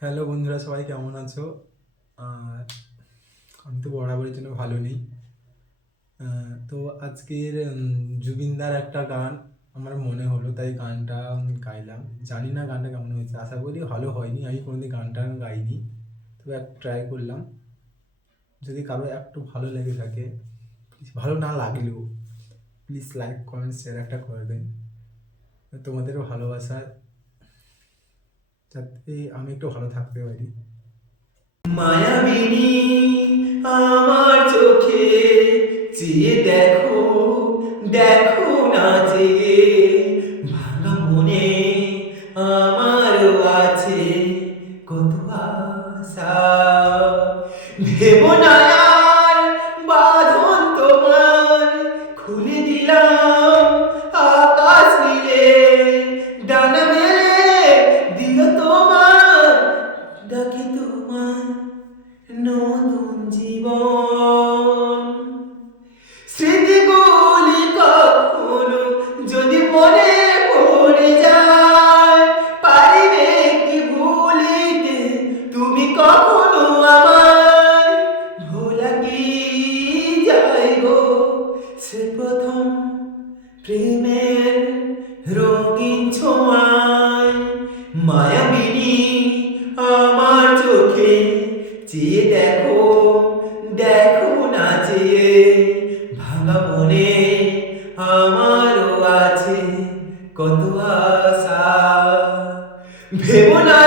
Hello বন্ধুরা, সবাই কেমন আছো? আর আমি তো বরাবরের জন্য ভালো নেই। তো আজকের জুবিনদার একটা গান আমার মনে হলো, তাই গানটা গাইলাম। জানি না গানটা কেমন হয়েছে, আশা করি ভালো হয়নি। আমি কোনোদিন গানটা গাইনি, তবে এক ট্রাই করলাম। যদি কারো একটু ভালো লেগে থাকে, ভালো না লাগলেও প্লিজ লাইক কমেন্ট শেয়ার একটা করবেন। তোমাদেরও ভালোবাসার, যাতে আমি একটু ভালো থাকতে পারি। মায়াবিনী আমার চোখে চেয়ে দেখো, দেখো না চেয়ে ভাঙা মনে আমারও আছে কত আশা। ভেবো না আর বাঁধন তোমার, খুলে দিলাম আকাশ নীলে, ডানা মেলে দিল তোমার, ডাকে তোমার নতুন জীবন। স্মৃতিগুলি কখনো যদি মনে পড়ে যায়, পারিবে কি ভুলিতে তুমি কখনো আমায়? ভোলা কি যায় গো সে প্রথম প্রেমের রঙিন ছোঁয়ায়? মায়াবিনী আমার চোখে চেয়ে দেখো, দেখো না চেয়ে ভাঙা মনে আমারও আছে কত আশা। ভেবো না